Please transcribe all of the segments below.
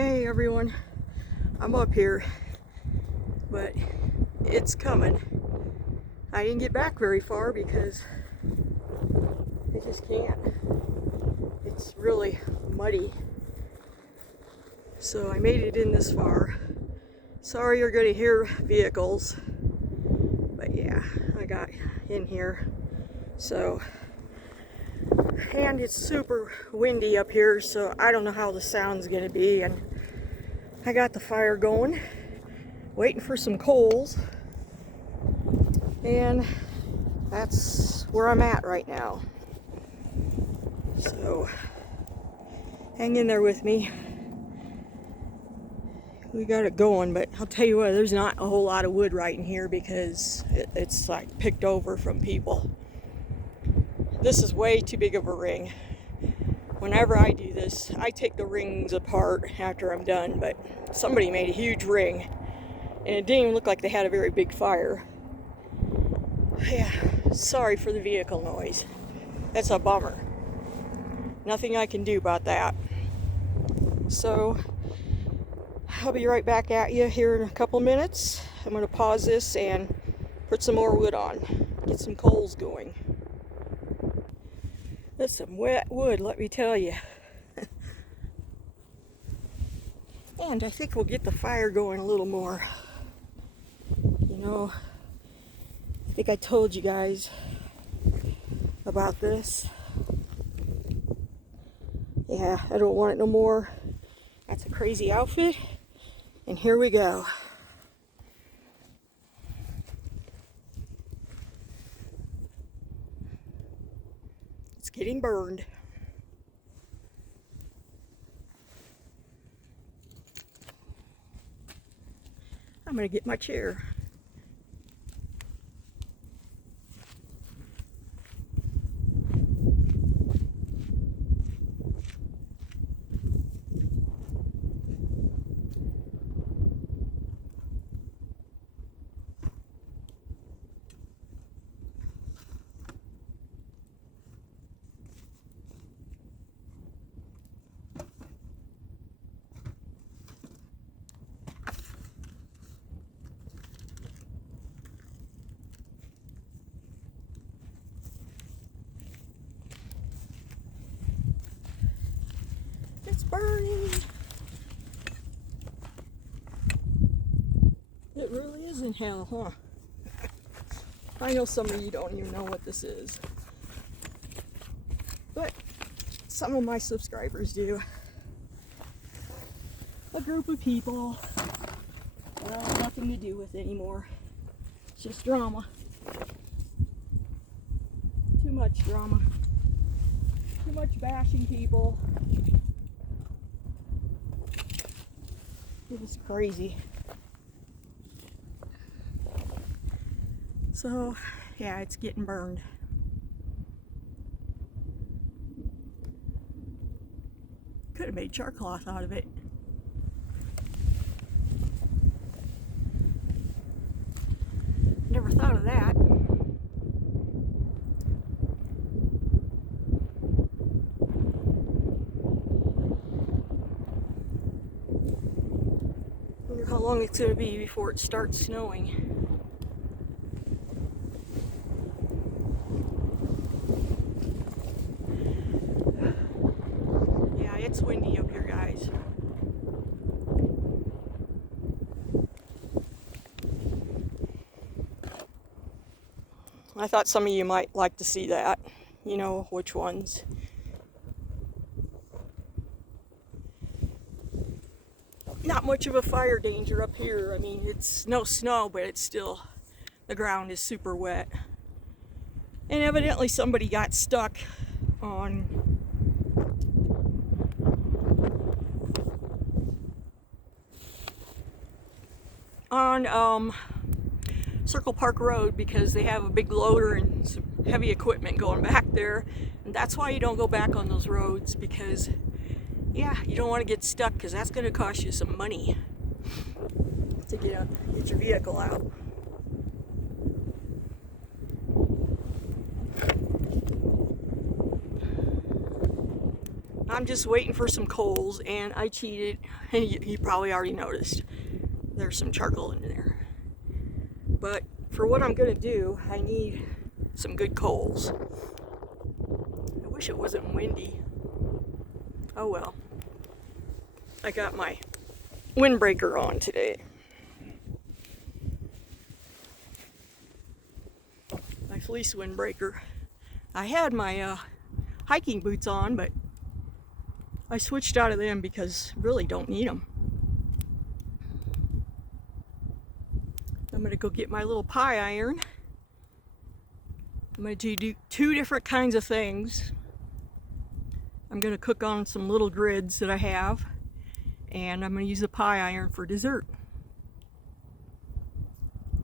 Hey everyone, I'm up here, but it's coming. I didn't get back very far because I just can't. It's really muddy. So I made it in this far. Sorry you're going to hear vehicles, but yeah, I got in here. So, and it's super windy up here, so I don't know how the sound's going to be. And I got the fire going, waiting for some coals, and that's where I'm at right now. So hang in there with me. We got it going, but I'll tell you what, there's not a whole lot of wood right in here because it's like picked over from people. This is way too big of a ring. Whenever I do this, I take the rings apart after I'm done, but somebody made a huge ring and it didn't even look like they had a very big fire. Yeah, sorry for the vehicle noise. That's a bummer. Nothing I can do about that. So I'll be right back at you here in a couple minutes. I'm going to pause this and put some more wood on, get some coals going. That's some wet wood, let me tell you. And I think we'll get the fire going a little more. You know, I think I told you guys about this. Yeah, I don't want it no more. That's a crazy outfit. And here we go. It's getting burned. I'm gonna get my chair. It's burning. It really is in hell, huh? I know some of you don't even know what this is, but some of my subscribers do. A group of people, well, nothing to do with anymore. It's just drama. Too much drama. Too much bashing people. It is crazy. So, yeah, it's getting burned. Could have made char cloth out of it. Never thought of that. Wonder how long it's going to be before it starts snowing. Yeah, it's windy up here, guys. I thought some of you might like to see that. You know which ones. Not much of a fire danger up here. I mean, it's no snow, but it's still, the ground is super wet. And evidently somebody got stuck on Circle Park Road because they have a big loader and some heavy equipment going back there. And that's why you don't go back on those roads, because yeah, you don't want to get stuck, because that's going to cost you some money to get your vehicle out. I'm just waiting for some coals, and I cheated. You probably already noticed. There's some charcoal in there. But for what I'm gonna do, I need some good coals. I wish it wasn't windy. Oh well. I got my windbreaker on today. My fleece windbreaker. I had my hiking boots on, but I switched out of them because I really don't need them. I'm gonna go get my little pie iron. I'm gonna do two different kinds of things. I'm gonna cook on some little grids that I have, and I'm gonna use the pie iron for dessert.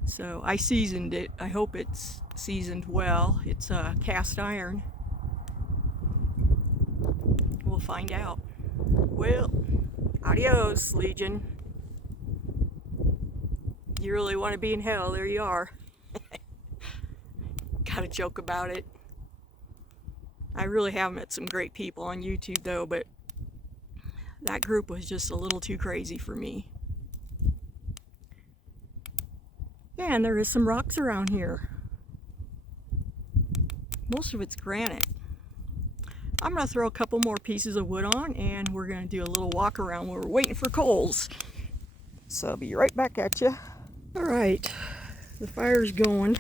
So I seasoned it. I hope it's seasoned well. It's cast iron. We'll find out. Well, adios, Legion. You really want to be in hell, there you are. Gotta joke about it. I really have met some great people on YouTube though, but that group was just a little too crazy for me. Yeah, and there is some rocks around here. Most of it's granite. I'm gonna throw a couple more pieces of wood on, and we're gonna do a little walk around while we're waiting for coals. So I'll be right back at you. All right, the fire's going.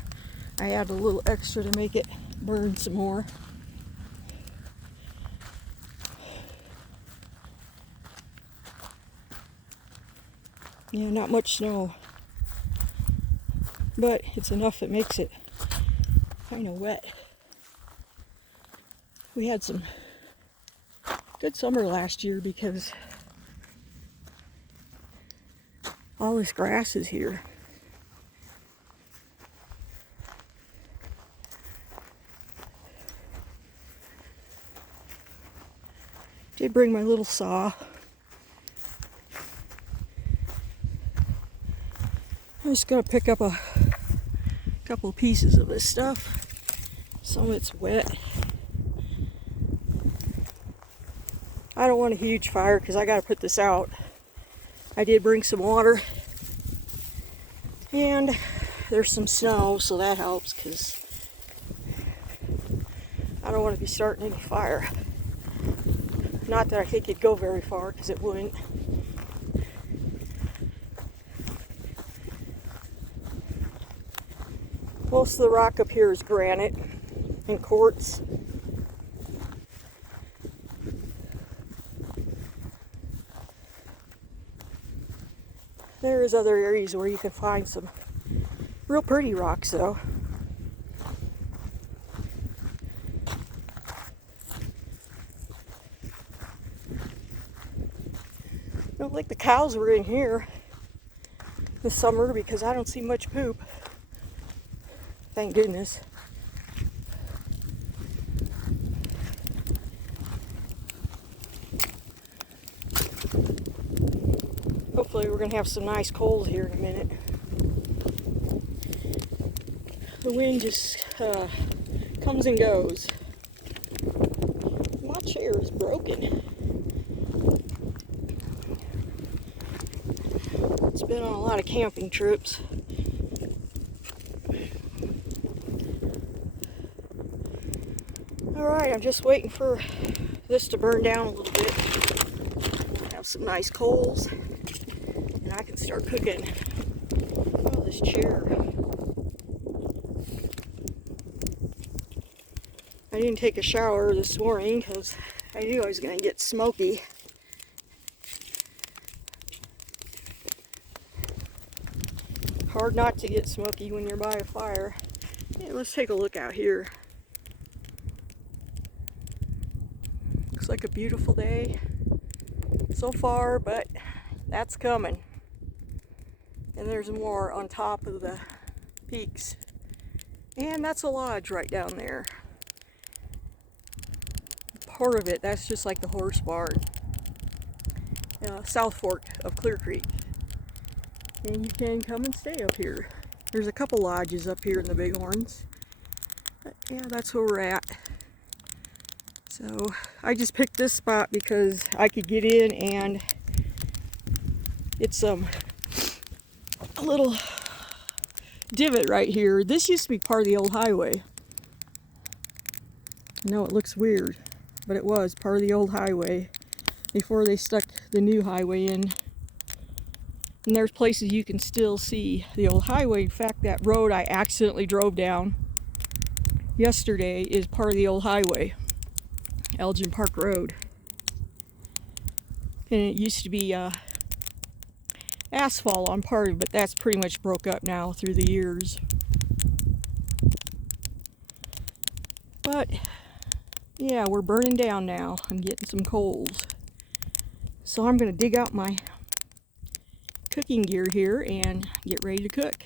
I added a little extra to make it burn some more. Yeah, not much snow, but it's enough that makes it kind of wet. We had some good summer last year because all this grass is here. Did bring my little saw. I'm just gonna pick up a couple pieces of this stuff. Some of it's wet. I don't want a huge fire because I gotta put this out. I did bring some water, and there's some snow, so that helps because I don't want to be starting any fire. Not that I think it'd go very far, because it wouldn't. Most of the rock up here is granite and quartz. There's other areas where you can find some real pretty rocks though. Don't think the cows were in here this summer because I don't see much poop. Thank goodness. Hopefully we're going to have some nice cold here in a minute. The wind just comes and goes. My chair is broken. It's been on a lot of camping trips. Alright, I'm just waiting for this to burn down a little bit. We'll have some nice coals. And I can start cooking. Oh, this chair. I didn't take a shower this morning because I knew I was going to get smoky. Hard not to get smoky when you're by a fire. Yeah, let's take a look out here. Looks like a beautiful day so far, but that's coming. And there's more on top of the peaks. And that's a lodge right down there. Part of it, that's just like the horse barn. South Fork of Clear Creek. And you can come and stay up here. There's a couple lodges up here in the Bighorns. But yeah, that's where we're at. So I just picked this spot because I could get in, and it's a little divot right here. This used to be part of the old highway. I know it looks weird, but it was part of the old highway before they stuck the new highway in. And there's places you can still see the old highway. In fact, that road I accidentally drove down yesterday is part of the old highway, Elgin Park Road. And it used to be asphalt on part of it, but that's pretty much broke up now through the years. But yeah, we're burning down now. I'm getting some coals. So I'm going to dig out my cooking gear here and get ready to cook.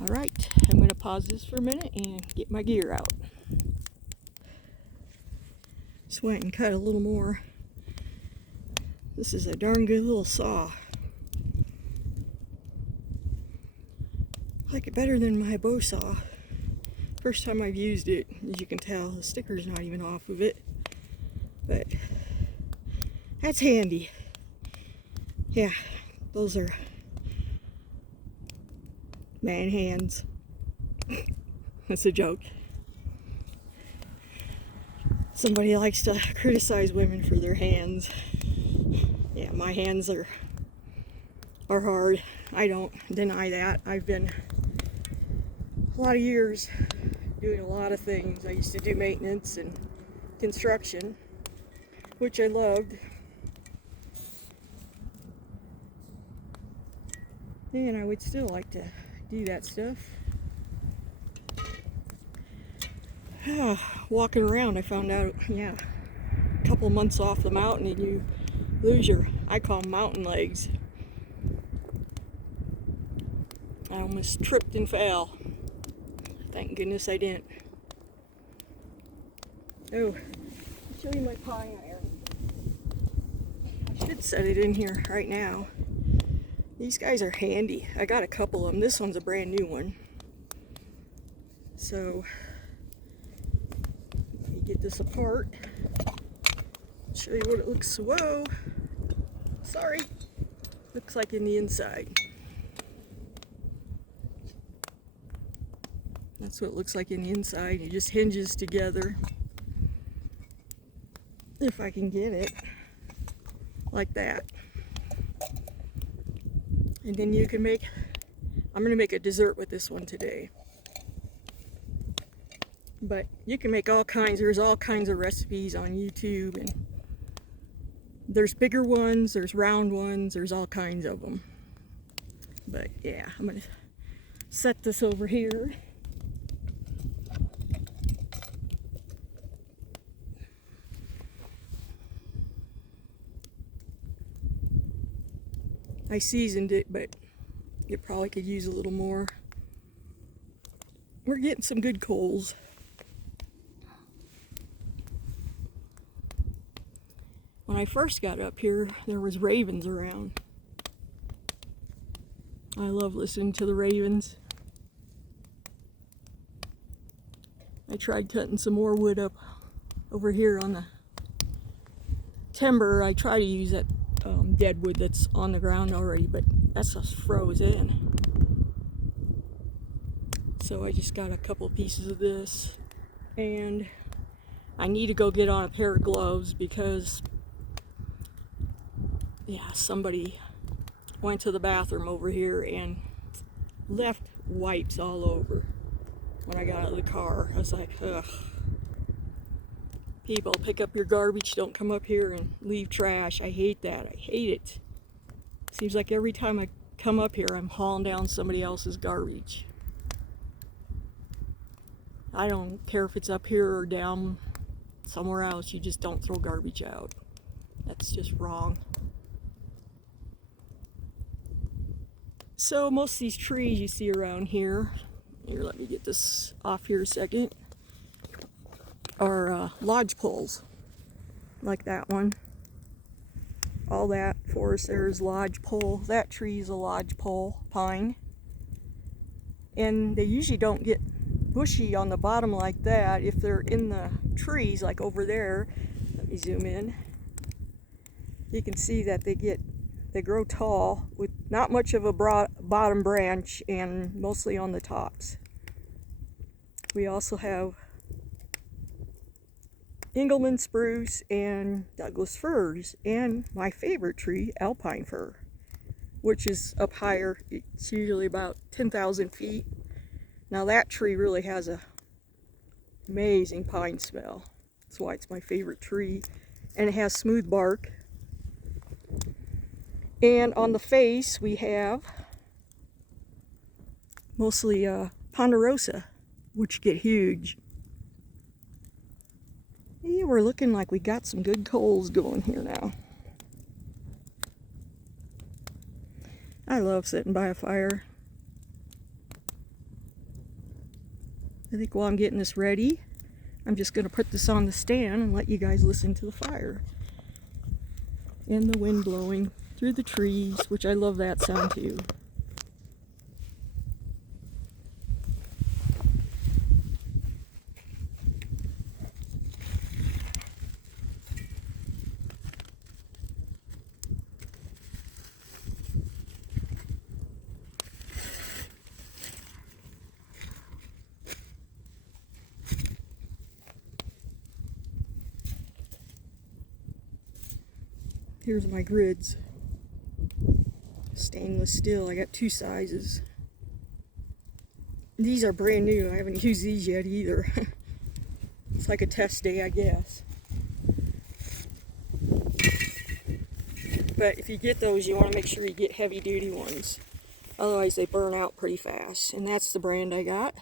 Alright, I'm going to pause this for a minute and get my gear out. Just went and cut a little more. This is a darn good little saw. I like it better than my bow saw. First time I've used it, as you can tell, the sticker's not even off of it. But that's handy. Yeah, those are man hands. That's a joke. Somebody likes to criticize women for their hands. Yeah, my hands are hard. I don't deny that. I've been a lot of years doing a lot of things. I used to do maintenance and construction, which I loved. And I would still like to do that stuff. Walking around, I found out, yeah, a couple months off the mountain and you lose your, I call them mountain legs. I almost tripped and fell. Thank goodness I didn't. Oh, I'll show you my pine iron. I should set it in here right now. These guys are handy. I got a couple of them. This one's a brand new one. So, let me get this apart. Show you what it looks, whoa, sorry. Looks like in the inside. That's what it looks like in the inside. It just hinges together. If I can get it. Like that. And then you can make, I'm going to make a dessert with this one today. But you can make all kinds, there's all kinds of recipes on YouTube. And there's bigger ones, there's round ones, there's all kinds of them. But yeah, I'm going to set this over here. I seasoned it, but you probably could use a little more. We're getting some good coals. When I first got up here, there was ravens around. I love listening to the ravens. I tried cutting some more wood up over here on the timber. I try to use that dead wood that's on the ground already, but that's just froze in. So I just got a couple pieces of this, and I need to go get on a pair of gloves because, yeah, somebody went to the bathroom over here and left wipes all over. When I got out of the car, I was like, ugh. People, pick up your garbage, don't come up here and leave trash. I hate that. I hate it. Seems like every time I come up here, I'm hauling down somebody else's garbage. I don't care if it's up here or down somewhere else. You just don't throw garbage out. That's just wrong. So most of these trees you see around here, let me get this off here a second, are lodge poles, like that one. All that forest there is lodge pole. That tree is a lodge pole pine. And they usually don't get bushy on the bottom like that, if they're in the trees like over there, let me zoom in, you can see that they grow tall with not much of a broad bottom branch and mostly on the tops. We also have Engelmann spruce and Douglas firs, and my favorite tree, alpine fir, which is up higher. It's usually about 10,000 feet. Now that tree really has a amazing pine smell. That's why it's my favorite tree. And it has smooth bark. And on the face we have mostly ponderosa, which get huge. Yeah, we're looking like we got some good coals going here now. I love sitting by a fire. I think while I'm getting this ready, I'm just going to put this on the stand and let you guys listen to the fire. And the wind blowing through the trees, which I love that sound too. Here's my grids. Stainless steel. I got two sizes. These are brand new. I haven't used these yet either. It's like a test day, I guess. But if you get those, you want to make sure you get heavy duty ones. Otherwise they burn out pretty fast. And that's the brand I got.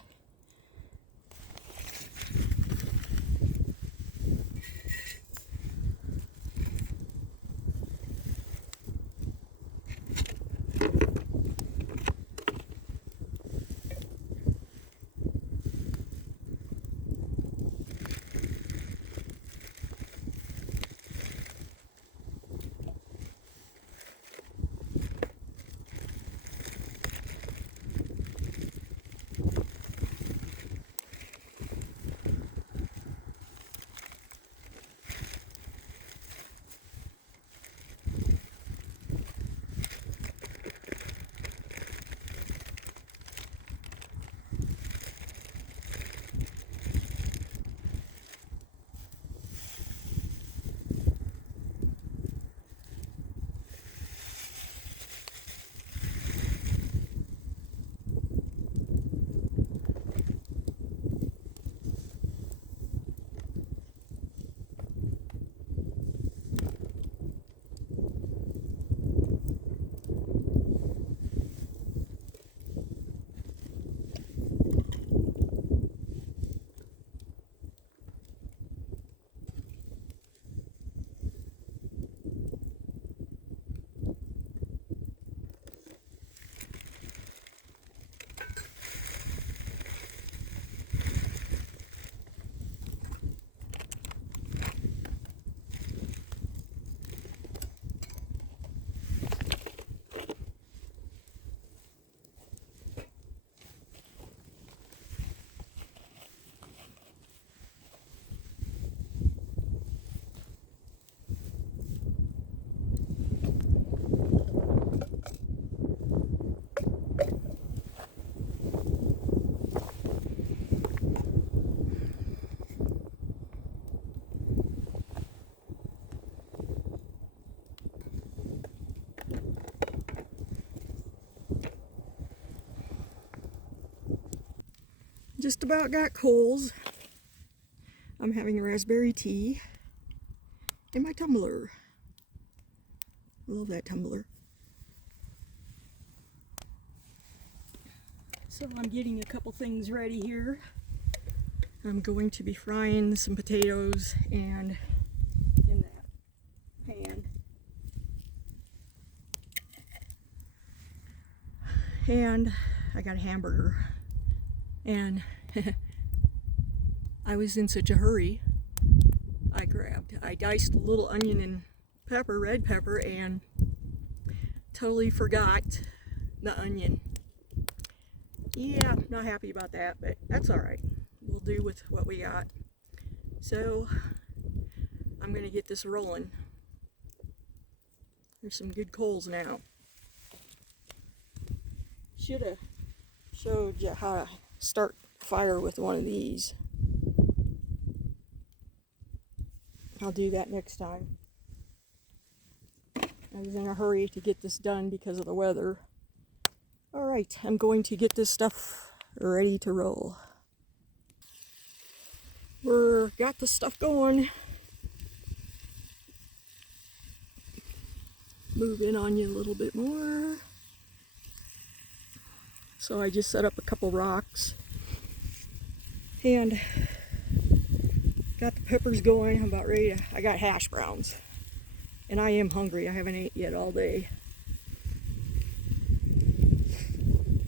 Just about got coals. I'm having a raspberry tea in my tumbler. I love that tumbler. So I'm getting a couple things ready here. I'm going to be frying some potatoes and in that pan. And I got a hamburger. And I was in such a hurry, I diced a little onion and pepper, red pepper, and totally forgot the onion. Yeah, not happy about that, but that's all right. We'll do with what we got. So I'm gonna get this rolling. There's some good coals now. Should have showed you how to start fire with one of these. I'll do that next time. I was in a hurry to get this done because of the weather. All right, I'm going to get this stuff ready to roll. We're got the stuff going. Move in on you a little bit more. So I just set up a couple rocks and got the peppers going. I'm about ready to, I got hash browns and I am hungry. I haven't ate yet all day.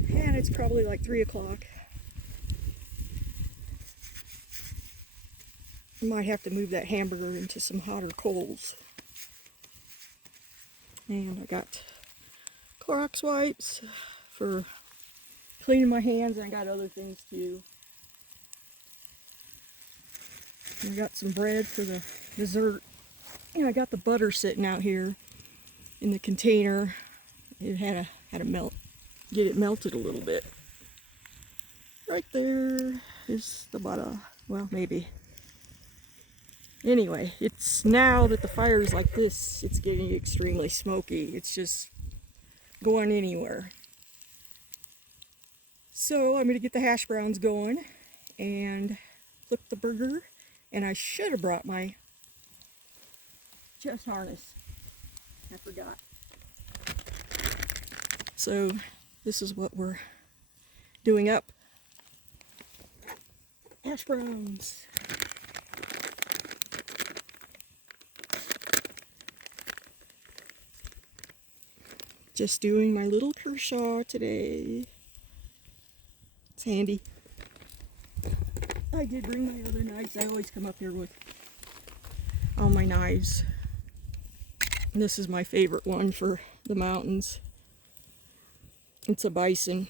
And it's probably like 3 o'clock. I might have to move that hamburger into some hotter coals. And I got Clorox wipes for cleaning my hands, and I got other things too. And I got some bread for the dessert. And I got the butter sitting out here in the container. It had to melt, get it melted a little bit. Right there is the butter. Well, maybe. Anyway, it's now that the fire is like this, it's getting extremely smoky. It's just going anywhere. So I'm going to get the hash browns going and flip the burger. And I should have brought my chest harness. I forgot. So this is what we're doing up. Hash browns. Just doing my little Kershaw today. It's handy. I did bring my other knives. I always come up here with all my knives. And this is my favorite one for the mountains. It's a bison.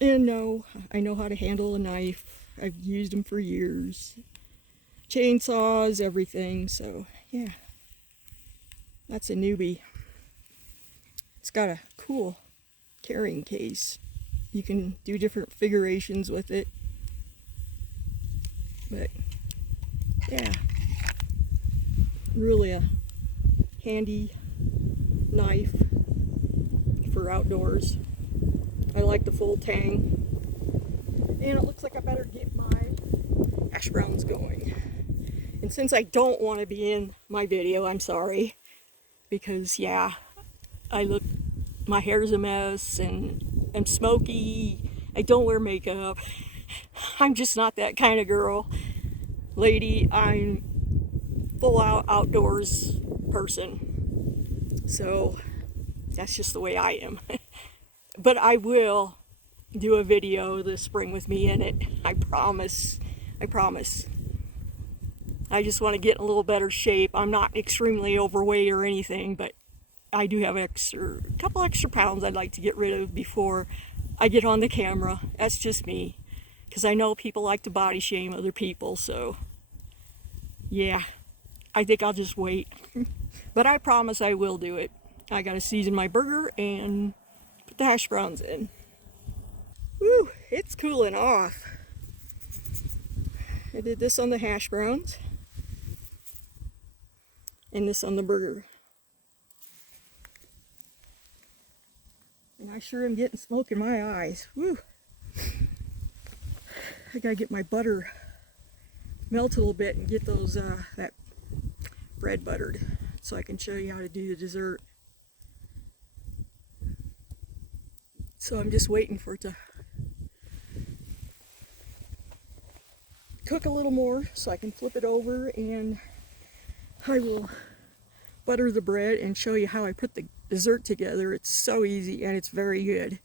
And no, I know how to handle a knife. I've used them for years. Chainsaws, everything, so yeah. That's a newbie. It's got a cool carrying case. You can do different figurations with it. But yeah, really a handy knife for outdoors. I like the full tang. And it looks like I better get my hash browns going. And since I don't want to be in my video, I'm sorry. Because yeah, my hair's a mess and I'm smoky. I don't wear makeup. I'm just not that kind of girl. Lady, I'm full out outdoors person. So that's just the way I am. But I will do a video this spring with me in it. I promise. I promise. I just want to get in a little better shape. I'm not extremely overweight or anything, but I do have a couple extra pounds I'd like to get rid of before I get on the camera. That's just me. Because I know people like to body shame other people, so yeah, I think I'll just wait. But I promise I will do it. I gotta season my burger and put the hash browns in. Woo, it's cooling off. I did this on the hash browns and this on the burger. And I sure am getting smoke in my eyes. Woo! I gotta get my butter melt a little bit and get those that bread buttered so I can show you how to do the dessert. So I'm just waiting for it to cook a little more so I can flip it over, and I will butter the bread and show you how I put the dessert together. It's so easy and it's very good.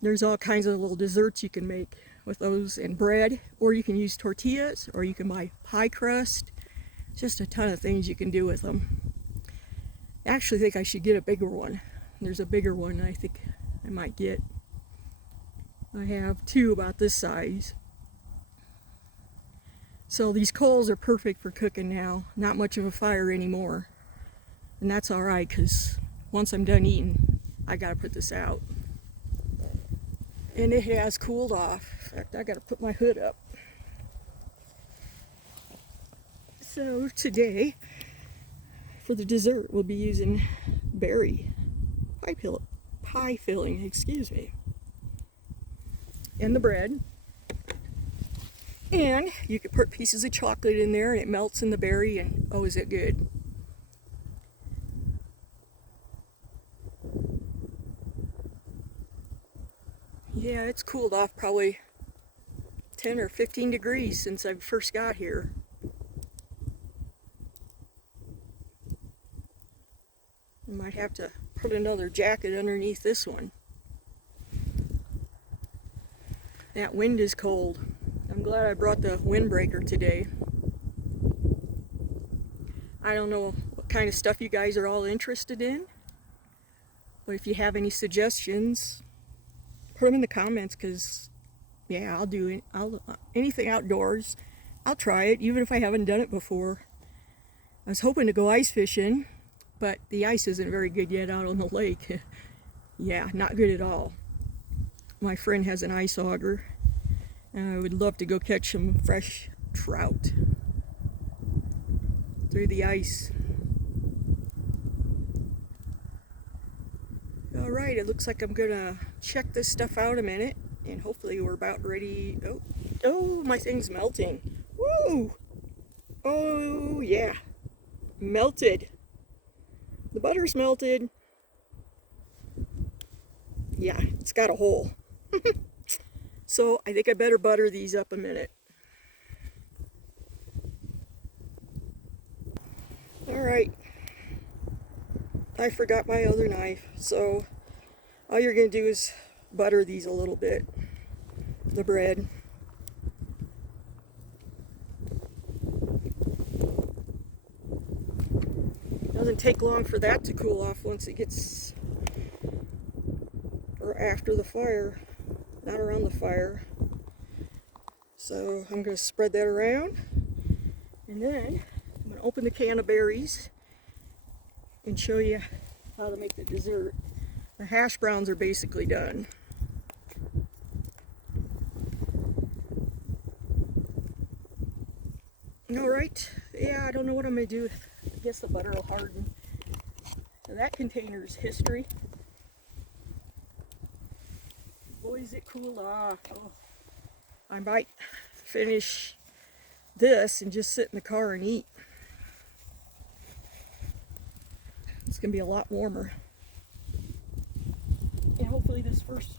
There's all kinds of little desserts you can make with those and bread, or you can use tortillas, or you can buy pie crust. Just a ton of things you can do with them. I actually think I should get a bigger one There's a bigger one I think I might get. I have two about this size. So these coals are perfect for cooking now. Not much of a fire anymore. And that's alright, because once I'm done eating, I gotta put this out. And it has cooled off. In fact, I gotta put my hood up. So today, for the dessert, we'll be using berry pie filling, excuse me. And the bread. And you could put pieces of chocolate in there and it melts in the berry, and oh, is it good. Yeah, it's cooled off probably 10 or 15 degrees since I first got here. I might have to put another jacket underneath this one. That wind is cold. I'm glad I brought the windbreaker today. I don't know what kind of stuff you guys are all interested in, but if you have any suggestions, put them in the comments, because yeah, I'll do it. Anything outdoors, I'll try it, even if I haven't done it before. I was hoping to go ice fishing, but the ice isn't very good yet out on the lake. Yeah, not good at all. My friend has an ice auger, and I would love to go catch some fresh trout through the ice. Alright, it looks like I'm gonna check this stuff out a minute, and hopefully we're about ready. Oh, my thing's melting. Woo! Oh yeah, melted. The butter's melted. Yeah, it's got a hole. So I think I better butter these up a minute. Alright, I forgot my other knife, so all you're going to do is butter these a little bit, the bread. Doesn't take long for that to cool off once it gets, or after the fire, not around the fire. So I'm going to spread that around, and then I'm going to open the can of berries and show you how to make the dessert. The hash browns are basically done. Alright, yeah, I don't know what I'm going to do. I guess the butter will harden. So that container's history. Boy, is it cooled off. Oh, I might finish this and just sit in the car and eat. It's going to be a lot warmer. And hopefully this first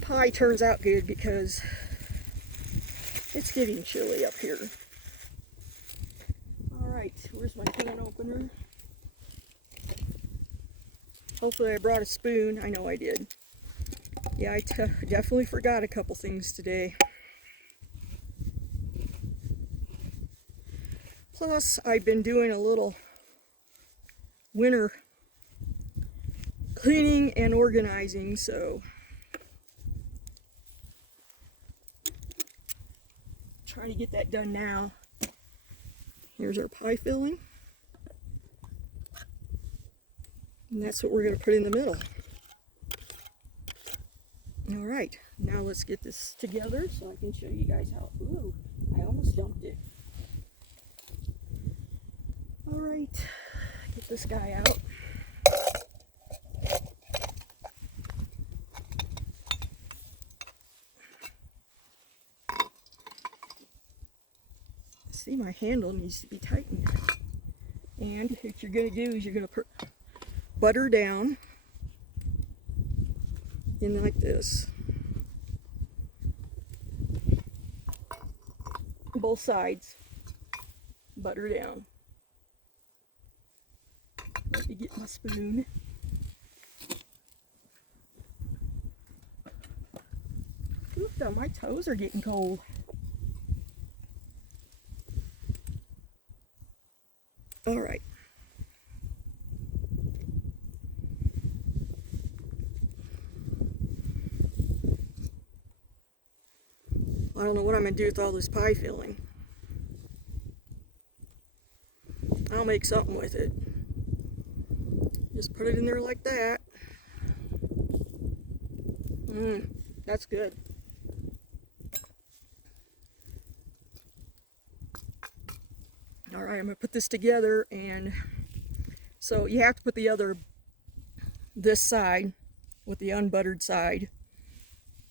pie turns out good, because it's getting chilly up here. Alright, where's my can opener? Hopefully I brought a spoon. I know I did. Yeah, I definitely forgot a couple things today. Plus, I've been doing a little winter cleaning and organizing, so trying to get that done now. Here's our pie filling. And that's what we're going to put in the middle. Alright, now let's get this together so I can show you guys how. Ooh, I almost dumped it. Alright, get this guy out. See, my handle needs to be tightened. And what you're going to do is you're going to put butter down in like this. Both sides. Butter down. Let me get my spoon. Oof, my toes are getting cold. All right. I don't know what I'm going to do with all this pie filling. I'll make something with it. Just put it in there like that. That's good. All right, I'm going to put this together, and so you have to put this side with the unbuttered side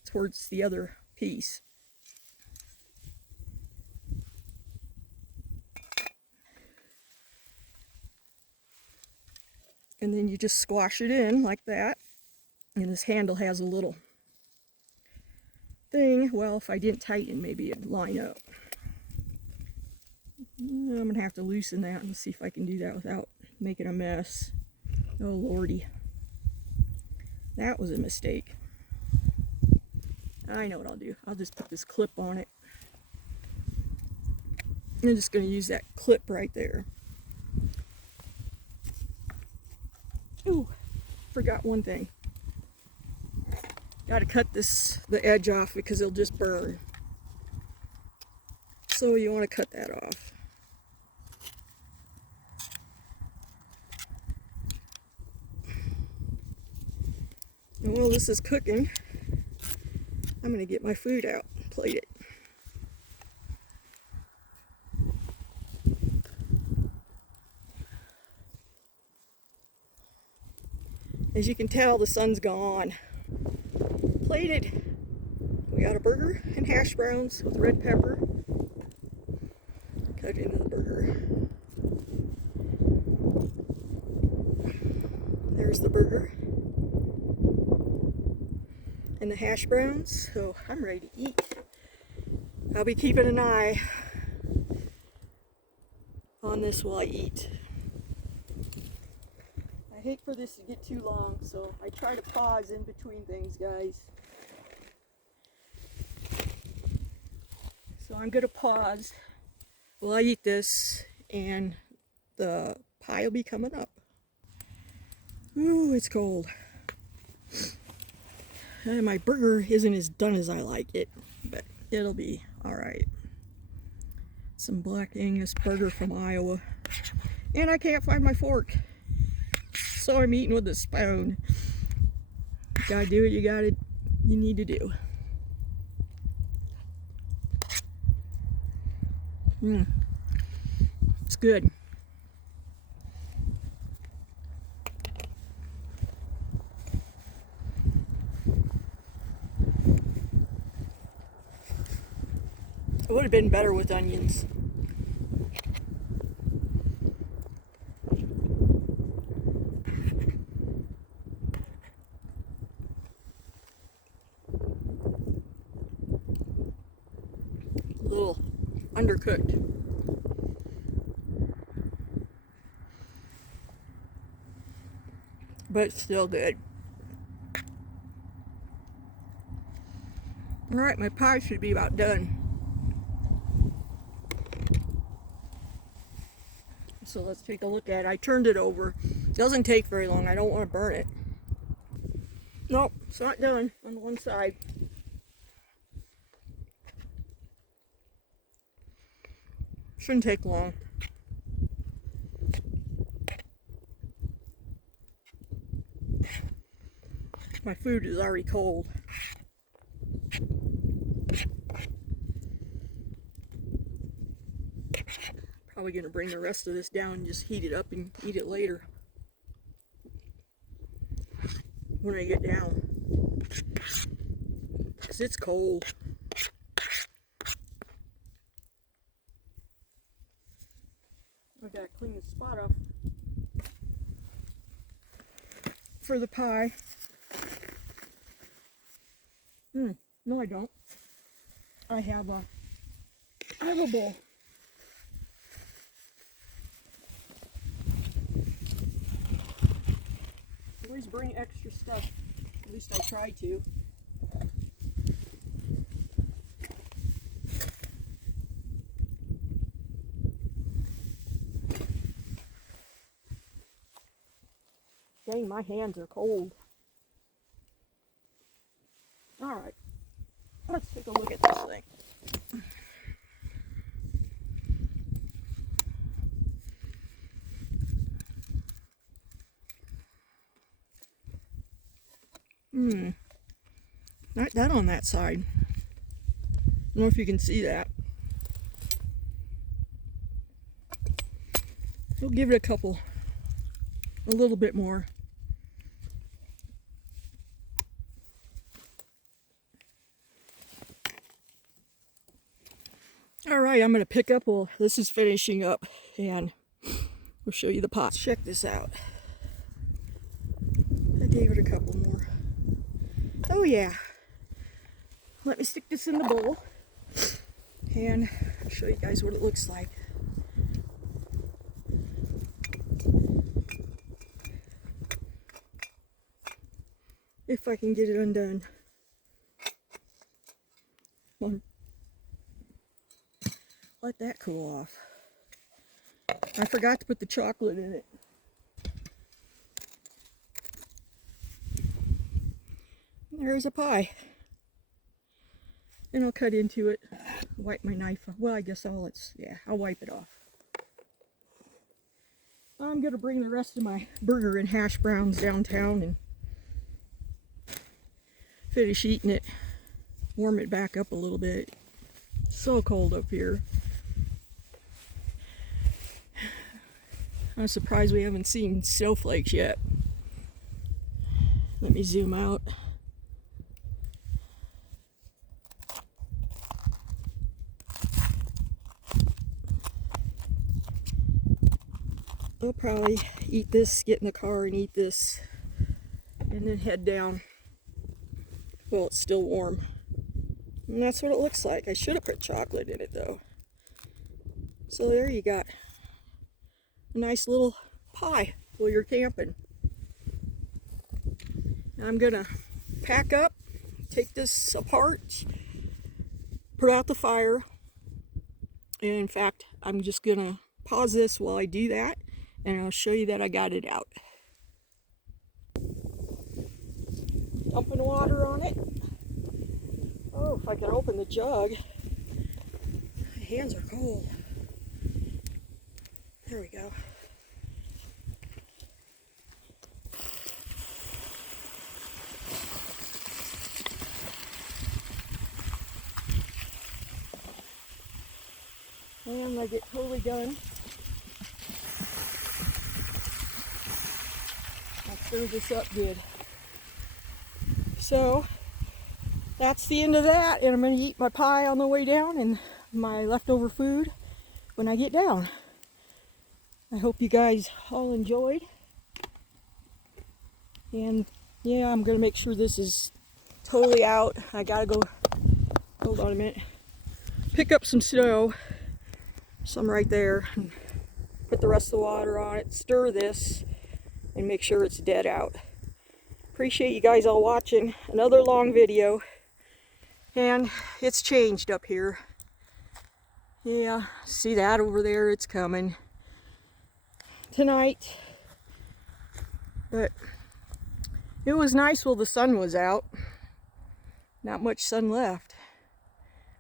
towards the other piece. And then you just squash it in like that. And this handle has a little thing. Well, if I didn't tighten, maybe it'd line up. I'm going to have to loosen that and see if I can do that without making a mess. Oh, Lordy. That was a mistake. I know what I'll do. I'll just put this clip on it. I'm just going to use that clip right there. Ooh, forgot one thing. Got to cut the edge off because it'll just burn. So you want to cut that off. And while this is cooking, I'm going to get my food out and plate it. As you can tell, the sun's gone. Plated. We got a burger and hash browns with red pepper. Cut into the burger. There's the burger. And the hash browns. So I'm ready to eat. I'll be keeping an eye on this while I eat. I hate for this to get too long, so I try to pause in between things, guys. So I'm going to pause while I eat this, and the pie will be coming up. Ooh, it's cold. And my burger isn't as done as I like it, but it'll be alright. Some Black Angus burger from Iowa. And I can't find my fork. So I'm eating with a spoon. You gotta do what you need to do. It's good. It would have been better with onions. A little undercooked. But still good. Alright, my pie should be about done. So let's take a look at it. I turned it over. It doesn't take very long. I don't want to burn it. Nope, it's not done on one side. Shouldn't take long. My food is already cold. Probably going to bring the rest of this down and just heat it up and eat it later when I get down, because it's cold. I gotta clean the spot off for the pie. No, I don't. I have a bowl. Always bring extra stuff. At least I try to. Dang, my hands are cold. Alright, let's take a look at this thing. Not that on that side. I don't know if you can see that. We'll give it a little bit more. All right, I'm gonna pick up, well, this is finishing up, and we'll show you the pots. Check this out. I gave it a couple more. Oh yeah. Let me stick this in the bowl, and I'll show you guys what it looks like. If I can get it undone. Let that cool off. I forgot to put the chocolate in it. There's a pie. And I'll cut into it. Wipe my knife off. Well, I guess I'll wipe it off. I'm gonna bring the rest of my burger and hash browns downtown and finish eating it. Warm it back up a little bit. It's so cold up here. I'm surprised we haven't seen snowflakes yet. Let me zoom out. I'll probably eat this, get in the car and eat this, and then head down. Well, it's still warm. And that's what it looks like. I should have put chocolate in it though. So there you got a nice little pie while you're camping. I'm gonna pack up, take this apart, put out the fire, and in fact, I'm just gonna pause this while I do that, and I'll show you that I got it out. Dumping water on it. Oh, if I can open the jug. My hands are cold. There we go. And I get totally done. I'll stir this up good. So that's the end of that, and I'm going to eat my pie on the way down and my leftover food when I get down. I hope you guys all enjoyed. And yeah, I'm going to make sure this is totally out. I got to go, hold on a minute, pick up some snow, some right there, and put the rest of the water on it, stir this, and make sure it's dead out. Appreciate you guys all watching another long video. And it's changed up here. Yeah, see that over there? It's coming tonight. But it was nice while the sun was out. Not much sun left.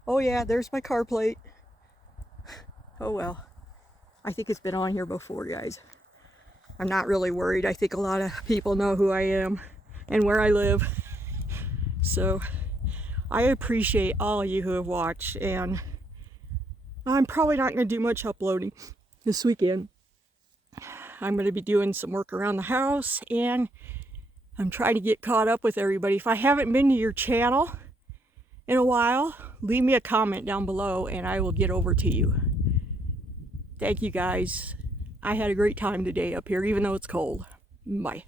Oh yeah, there's my car plate. Oh well. I think it's been on here before, guys. I'm not really worried. I think a lot of people know who I am and where I live. So I appreciate all of you who have watched, and I'm probably not going to do much uploading this weekend. I'm going to be doing some work around the house, and I'm trying to get caught up with everybody. If I haven't been to your channel in a while, leave me a comment down below and I will get over to you. Thank you guys. I had a great time today up here, even though it's cold. Bye.